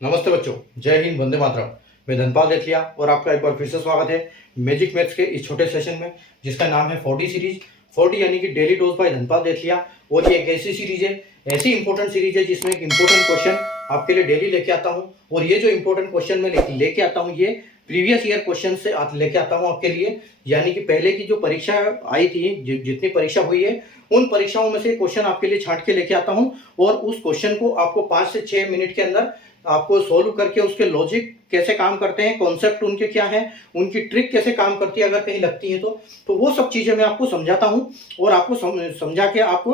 नमस्ते बच्चों, जय हिंद, वंदे मातरम। मैं धनपाल देथिया और आपका एक बार फिर से स्वागत है मैजिक मैथ्स के इस छोटे सेशन में, जिसका नाम है 40 सीरीज। 40 यानी कि डेली डोज बाय धनपाल देथिया। और ये एक ऐसी सीरीज है, ऐसी इंपॉर्टेंट सीरीज है जिसमें एक इंपॉर्टेंट क्वेश्चन आपके लिए डेली लेके आता हूँ। और ये जो इंपॉर्टेंट क्वेश्चन मैं लेके आता हूँ, ये प्रीवियस ईयर क्वेश्चन से लेके आता हूँ आपके लिए। यानी कि पहले की जो परीक्षा आई थी, जितनी परीक्षा हुई है, उन परीक्षाओं में से क्वेश्चन आपके लिए छांट के लेके आता हूँ। और उस क्वेश्चन को आपको 5 से 6 मिनट के अंदर आपको सोल्व करके उसके लॉजिक कैसे काम करते हैं, कॉन्सेप्ट उनके क्या हैं, उनकी ट्रिक कैसे काम करती है अगर कहीं लगती है तो वो सब चीजें मैं आपको समझाता हूं और आपको समझा के आपको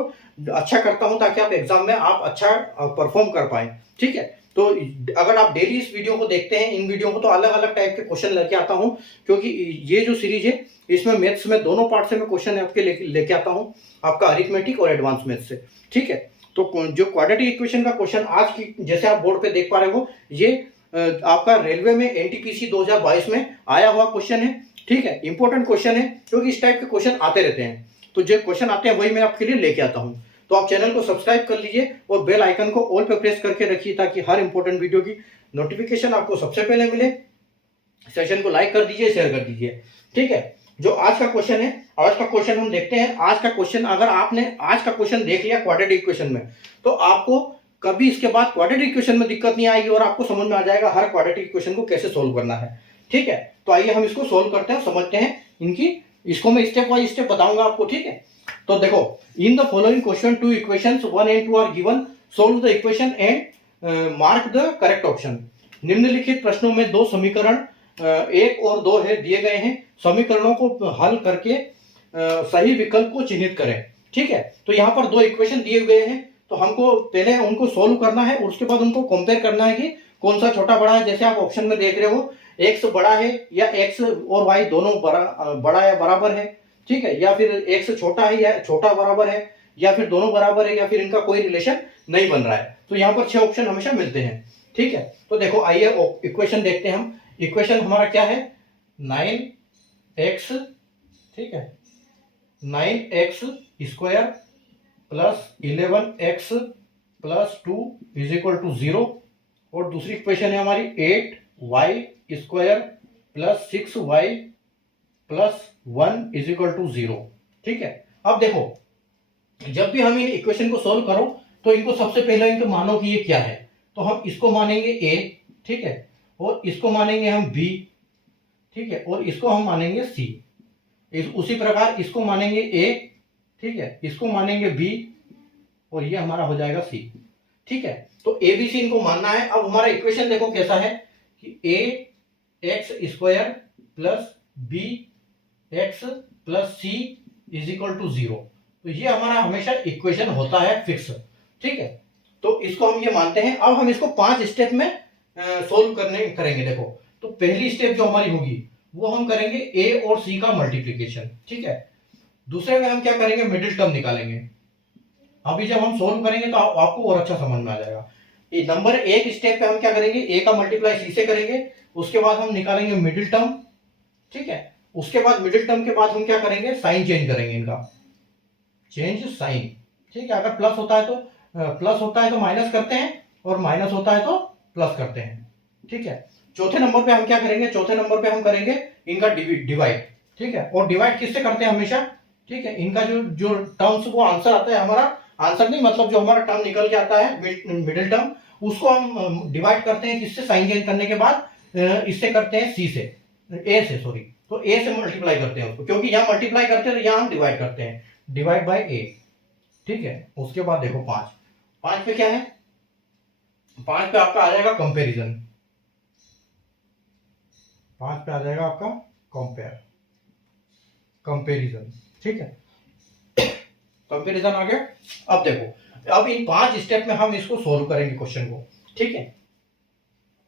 अच्छा करता हूं, ताकि आप एग्जाम में आप अच्छा परफॉर्म कर पाए। ठीक है, तो अगर आप डेली इस वीडियो को देखते हैं, इन वीडियो को, तो अलग अलग टाइप के क्वेश्चन लेके आता हूं, क्योंकि ये जो सीरीज है इसमें मैथ्स में दोनों पार्ट से मैं क्वेश्चन आपके लेके आता हूं, आपका अरिथमेटिक और एडवांस मैथ्स से। ठीक है, तो जो क्वाड्रेटिक इक्वेशन का क्वेश्चन आज की, जैसे आप बोर्ड पे देख पा रहे हो, ये आपका रेलवे में एनटीपीसी 2022 में आया हुआ क्वेश्चन है। ठीक है, इंपॉर्टेंट क्वेश्चन है, क्योंकि इस टाइप के क्वेश्चन आते रहते हैं। तो जो क्वेश्चन आते हैं वही मैं आपके लिए लेके आता हूं। तो आप चैनल को सब्सक्राइब कर लीजिए और बेल आइकन को ऑल पे प्रेस करके रखिए, ताकि हर इंपॉर्टेंट वीडियो की नोटिफिकेशन आपको सबसे पहले मिले। सेशन को लाइक कर दीजिए, शेयर कर दीजिए। ठीक है, जो आज का क्वेश्चन है, आज का क्वेश्चन हम देखते हैं। आज का क्वेश्चन, अगर आपने आज का क्वेश्चन देख लिया क्वाड्रेटिक इक्वेशन में, तो आपको कभी इसके बाद क्वाड्रेटिक इक्वेशन में दिक्कत नहीं आएगी और आपको समझ में आ जाएगा हर क्वाड्रेटिक इक्वेशन को कैसे सोल्व करना है। ठीक है, तो आइए हम इसको सोल्व करते हैं, समझते हैं इनकी। इसको मैं स्टेप बाय स्टेप बताऊंगा आपको। ठीक है, तो देखो, in the following question 2 equations 1 and 2 are given, solve the equation and mark the correct option. निम्नलिखित प्रश्नों में दो समीकरण 1 और 2 है दिए गए हैं। समीकरणों को हल करके सही विकल्प को चिन्हित करें। ठीक है, तो यहाँ पर दो इक्वेशन दिए हुए हैं, तो हमको पहले उनको सोल्व करना है और उसके बाद उनको कंपेयर करना है कि कौन सा छोटा बड़ा है। जैसे आप ऑप्शन में देख रहे हो, एक्स बड़ा है या एक्स और वाई दोनों बड़ा या बराबर है। ठीक है, या फिर एक्स छोटा है या छोटा बराबर है, या फिर दोनों बराबर है, या फिर इनका कोई रिलेशन नहीं बन रहा है। तो यहाँ पर 6 ऑप्शन हमेशा मिलते हैं। ठीक है, तो देखो, आइए इक्वेशन देखते हैं हम। इक्वेशन हमारा क्या है, 9x, ठीक है, 9x स्क्वायर प्लस 11x प्लस 2 इज इक्वल टू 0। और दूसरी इक्वेशन है हमारी 8y स्क्वायर प्लस 6y प्लस 1 इज इक्वल टू 0। ठीक है, अब देखो, जब भी हम ये इक्वेशन को सोल्व करो तो इनको सबसे पहले इनको मानो कि ये क्या है। तो हम इसको मानेंगे a, ठीक है, और इसको मानेंगे हम b, ठीक है, और इसको हम मानेंगे c। उसी प्रकार इसको मानेंगे a, ठीक है, इसको मानेंगे b, और ये हमारा हो जाएगा c। ठीक है, तो a b c इनको मानना है। अब हमारा इक्वेशन देखो कैसा है कि a x square plus b x प्लस c इज इक्वल टू 0। तो ये हमारा हमेशा इक्वेशन होता है फिक्स। ठीक है, तो इसको हम ये मानते हैं। अब हम इसको 5 स्टेप में सोल्व करेंगे। देखो, तो पहली स्टेप जो हमारी होगी वो हम करेंगे a और c का मल्टीप्लीकेशन। ठीक है, दूसरे में हम क्या करेंगे, मिडिल टर्म निकालेंगे। अभी जब हम सोल्व करेंगे तो आपको और अच्छा समझ में आ जाएगा। नंबर 1 स्टेप पे हम क्या करेंगे, a का मल्टीप्लाई c से करेंगे, उसके बाद हम निकालेंगे मिडिल टर्म। ठीक है, उसके बाद मिडिल टर्म के बाद हम क्या करेंगे, साइन चेंज करेंगे, इनका चेंज साइन। ठीक है, अगर प्लस होता है तो माइनस करते हैं, और माइनस होता है तो प्लस करते हैं। ठीक है, चौथे नंबर पे हम क्या करेंगे, चौथे नंबर पे हम करेंगे इनका डिवाइड। ठीक है, और डिवाइड किससे करते हैं हमेशा। ठीक है, इनका जो टर्म्स को आंसर आता है, हमारा आंसर नहीं, मतलब जो हमारा टर्म निकल के आता है मिडिल टर्म, उसको हम डिवाइड करते हैं किससे, साइन चेंज करने के बाद इससे करते हैं सी से, ए से, सॉरी, तो ए से मल्टीप्लाई करते हैं उसको, क्योंकि यहाँ मल्टीप्लाई करते हैं तो यहाँ हम डिवाइड करते हैं, डिवाइड बाय ए। ठीक है, उसके बाद देखो 5 पे क्या है, 5 पे आपका आ जाएगा कंपैरिजन। 5 पे आ जाएगा आपका कंपैरिजन। ठीक है, कंपैरिजन आ गया। अब देखो, अब इन 5 स्टेप में हम इसको सोल्व करेंगे क्वेश्चन को। ठीक है,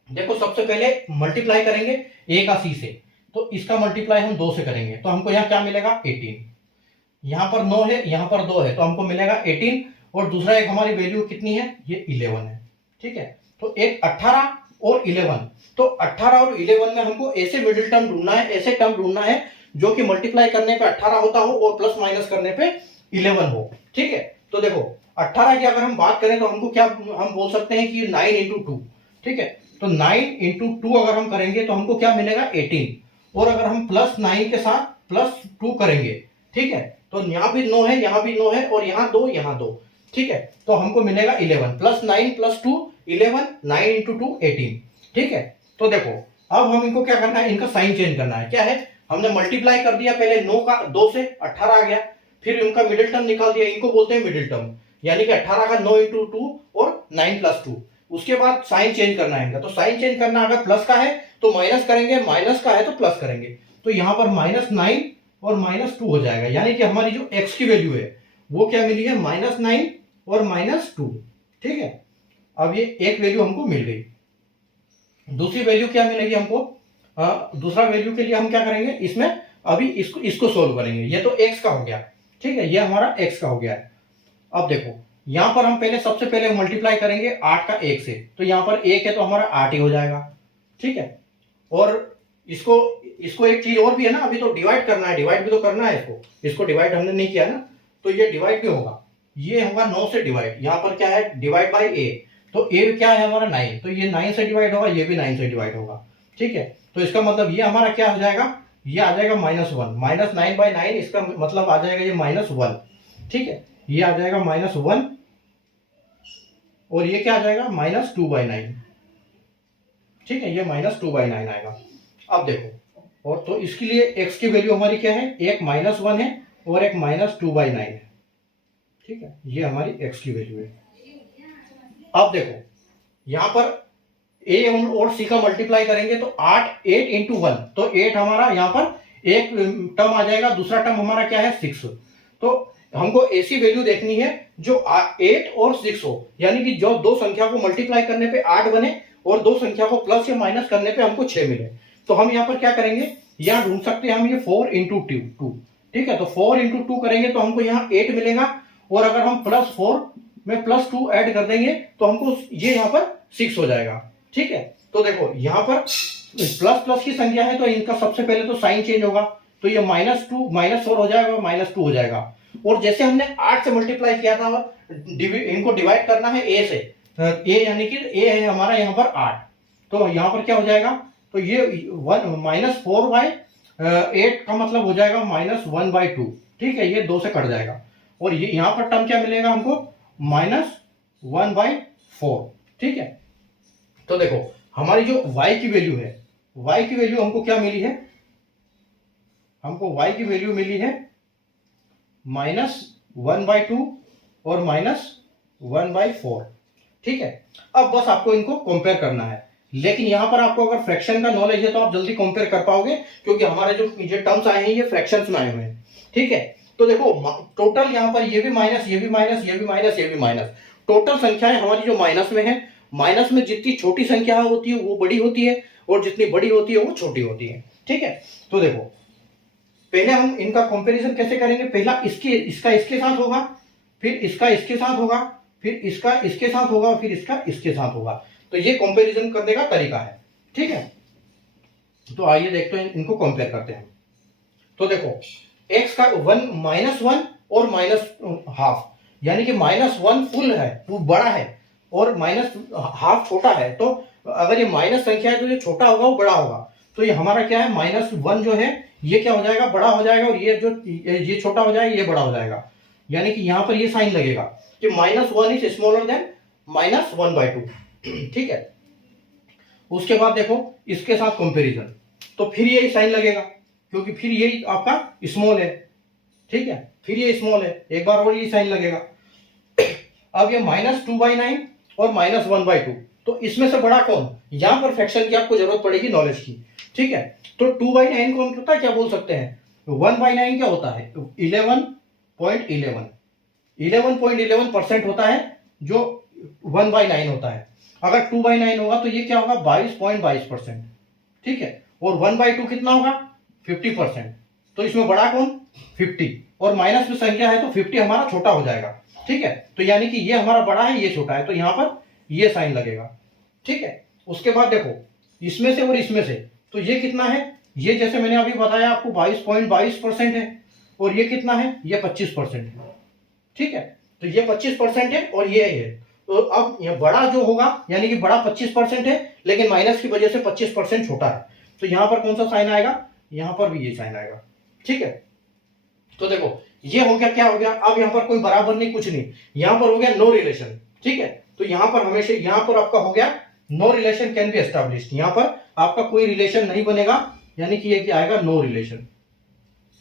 देखो, सबसे पहले मल्टीप्लाई करेंगे a का c से, तो इसका मल्टीप्लाई हम 2 से करेंगे, तो हमको यहाँ क्या मिलेगा, 18। यहाँ पर 9 है, यहाँ पर 2 है, तो हमको मिलेगा 18, और दूसरा एक हमारी वैल्यू कितनी है, ये 11 है। ठीक है, तो एक 18 और 11, तो 18 और 11 में हमको ऐसे मिडिल टर्म ढूंढना है, ऐसे टर्म ढूंढना है जो कि मल्टीप्लाई करने पे 18 होता हो और प्लस माइनस करने पे 11 हो। ठीक है, तो देखो, 18 की अगर हम बात करें तो हमको क्या हम बोल सकते हैं कि 9 into 2। ठीक है, तो 9 इंटू 2 अगर हम करेंगे तो हमको क्या मिलेगा 18। और अगर हम +9 के साथ +2 करेंगे, ठीक है, तो यहाँ भी 9 है, यहाँ भी 9 है, और यहाँ 2, यहाँ 2, ठीक है, तो हमको मिलेगा 11 +9 +2 11, 9 इंटू 2 18, ठीक है। तो देखो अब हम इनको क्या करना है, इनका साइन चेंज करना है। क्या है, हमने मल्टीप्लाई कर दिया पहले 9 का 2 से 18 आ गया, फिर इनका मिडिल टर्म निकाल दिया, इनको बोलते हैं मिडिल टर्म, यानी कि 18 का 9 इंटू 2 और 9 +2। उसके बाद साइन चेंज करना है इनका, तो साइन चेंज करना, अगर प्लस का है तो माइनस करेंगे, माइनस का है तो प्लस करेंगे, तो यहां पर -9 और -2 हो जाएगा, यानी कि हमारी जो x की वैल्यू है वो क्या मिली है, -9 और -2, ठीक है। अब ये एक वैल्यू हमको मिल गई। दूसरी वैल्यू क्या मिलेगी हमको, दूसरा वैल्यू के लिए हम क्या करेंगे, इसमें अभी इसको सोल्व करेंगे। ये तो x का हो गया, ठीक है, ये हमारा x का हो गया है। अब देखो यहां पर हम पहले सबसे पहले मल्टीप्लाई करेंगे 8 का 1 से, तो यहां पर 1 है तो हमारा 8 ही हो जाएगा, ठीक है। और इसको एक चीज और भी है ना, अभी तो डिवाइड करना है, डिवाइड भी तो करना है इसको डिवाइड हमने नहीं किया ना, तो ये डिवाइड भी होगा, ये होगा 9 से डिवाइड, यहाँ पर क्या है डिवाइड बाई a, तो a क्या है हमारा 9, तो ये 9 से डिवाइड होगा, ये भी 9 से डिवाइड होगा, ठीक है। तो इसका मतलब ये हमारा क्या हो जाएगा, ये आ जाएगा -1, -9/9, इसका मतलब आ जाएगा ये -1, ठीक है, ये आ जाएगा -1, और ये क्या आ जाएगा -2/9, ठीक है, ये -2/9 आएगा। अब देखो, और तो इसके लिए x की वैल्यू हमारी क्या है, एक -1 है और एक -2/9 है, ठीक है, ये हमारी x की वैल्यू है। अब देखो यहां पर a और c का मल्टीप्लाई करेंगे तो 8 इंटू 1, तो 8 हमारा यहाँ पर एक टर्म आ जाएगा, दूसरा टर्म हमारा क्या है 6, तो हमको ऐसी वैल्यू देखनी है जो 8 और 6 हो, यानी कि जो दो संख्या को मल्टीप्लाई करने पे 8 बने और दो संख्या को प्लस या माइनस करने पे हमको 6 मिले। तो हम यहाँ पर क्या करेंगे, यहाँ ढूंढ सकते हैं हम ये 4 इंटू 2, ठीक है, तो 4 इंटू 2 करेंगे तो हमको यहाँ 8 मिलेगा, और अगर हम +4 में +2 ऐड कर देंगे तो हमको ये यहाँ पर 6 हो जाएगा, ठीक है। तो देखो यहाँ पर प्लस प्लस की संख्या है तो इनका सबसे पहले तो साइन चेंज होगा, तो ये -4 हो जाएगा, -2 हो जाएगा। और जैसे हमने 8 से मल्टीप्लाई किया था, इनको डिवाइड करना है a से, a यानी कि a है हमारा यहाँ पर 8, तो यहाँ पर क्या हो जाएगा, तो ये -4/8 का मतलब हो जाएगा -1/2, ठीक है, ये 2 से कट जाएगा, और ये यहाँ पर टर्म क्या मिलेगा हमको -1/4, ठीक है। तो देखो हमारी जो y की वैल्यू है, y की वैल्यू हमको क्या मिली है, हमको y की वैल्यू मिली है -1/2 और -1/4, ठीक है। अब बस आपको इनको कंपेयर करना है, लेकिन यहां पर आपको अगर फ्रैक्शन का नॉलेज है तो आप जल्दी कंपेयर कर पाओगे, क्योंकि हमारे जो टर्म्स आए हैं ये फ्रैक्शंस में आए हुए हैं, ठीक है। तो देखो टोटल यहां पर ये भी माइनस, ये भी माइनस, ये भी माइनस, ये भी माइनस, टोटल संख्याएं हमारी जो माइनस में है, माइनस में जितनी छोटी संख्या होती है वो बड़ी होती है, और जितनी बड़ी होती है वो छोटी होती है, ठीक है। तो देखो पहले हम इनका कंपैरिजन कैसे करेंगे, पहला इसका इसके साथ होगा, फिर इसका इसके साथ होगा, फिर इसका इसके साथ होगा, फिर इसका इसके साथ होगा, तो ये कंपैरिजन करने का तरीका है, ठीक है। तो आइए देखते हैं, इनको कंपेयर करते हैं। तो देखो x का 1 और -1/2, यानी कि -1 फुल है, वो बड़ा है, और -1/2 छोटा है, तो अगर ये माइनस संख्या है तो ये छोटा होगा वो बड़ा होगा, तो ये हमारा क्या है -1 जो है ये क्या हो जाएगा, बड़ा हो जाएगा, और ये छोटा हो जाएगा, ये बड़ा हो जाएगा, यानी कि यहां पर ये साइन लगेगा कि -1 इज स्मॉलर देन -1/2, ठीक है। उसके बाद देखो इसके साथ कंपैरिजन, तो फिर यही साइन लगेगा, क्योंकि फिर यही आपका स्मॉल है, ठीक है, फिर ये स्मॉल है, एक बार और ये साइन लगेगा। अब ये -2/9 और -1/2, तो इसमें से बड़ा कौन, यहां पर फ्रैक्शन की आपको जरूरत पड़ेगी नॉलेज की, ठीक है। तो 2/9 को हम पता है क्या बोल सकते हैं, 1/9 क्या होता है, 11.11% होता है, जो 1/9 होता है। अगर 2/9 होगा तो ये क्या होगा 22.22%, ठीक है, और 1/2 कितना होगा 50%, तो इसमें बड़ा कौन 50, और माइनस में संख्या है तो 50 हमारा छोटा हो जाएगा, ठीक है। तो यानी कि ये हमारा बड़ा है, ये छोटा है, तो यहां पर ये साइन लगेगा, ठीक है। उसके बाद देखो इसमें से और इसमें से, तो ये कितना है, ये जैसे मैंने अभी बताया आपको 22.22% है, और ये कितना है, ये 25% है, ठीक है। तो ये 25% है और ये है, तो अब यह बड़ा जो होगा यानी कि बड़ा 25% है, लेकिन माइनस की वजह से 25% छोटा है, तो यहां पर कौन सा साइन आएगा, यहां पर भी ये साइन आएगा। ठीक है, तो देखो ये हो गया, क्या हो गया, अब यहां पर कोई बराबर नहीं, कुछ नहीं, यहां पर हो गया नो रिलेशन। ठीक है, तो यहां पर हमेशा यहां पर आपका हो गया no relation can be established, यहां पर आपका कोई रिलेशन नहीं बनेगा, यानी कि ये क्या आएगा, नो रिलेशन।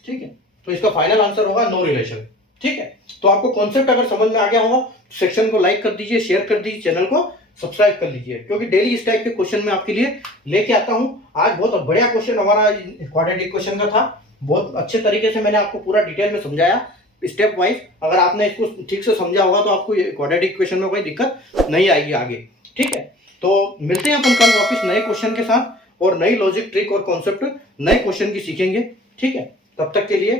ठीक है, तो इसका फाइनल आंसर होगा नो रिलेशन। ठीक है, तो आपको कॉन्सेप्ट अगर समझ में आ गया होगा, सेक्शन को लाइक कर दीजिए, शेयर कर दीजिए, चैनल को सब्सक्राइब कर लीजिए, क्योंकि डेली इस टाइप के क्वेश्चन मैं आपके लिए लेके आता हूं। आज बहुत बढ़िया क्वेश्चन हमारा क्वाड्रेटिक क्वेश्चन का था, बहुत अच्छे तरीके से मैंने आपको पूरा डिटेल में समझाया स्टेप वाइज। अगर आपने इसको ठीक से समझा होगा तो आपको क्वाड्रेटिक क्वेश्चन में कोई दिक्कत नहीं आएगी आगे। ठीक है, तो मिलते हैं अपन कल वापस नए क्वेश्चन के साथ, और नई लॉजिक, ट्रिक और कॉन्सेप्ट, नए क्वेश्चन की सीखेंगे। ठीक है, तब तक के लिए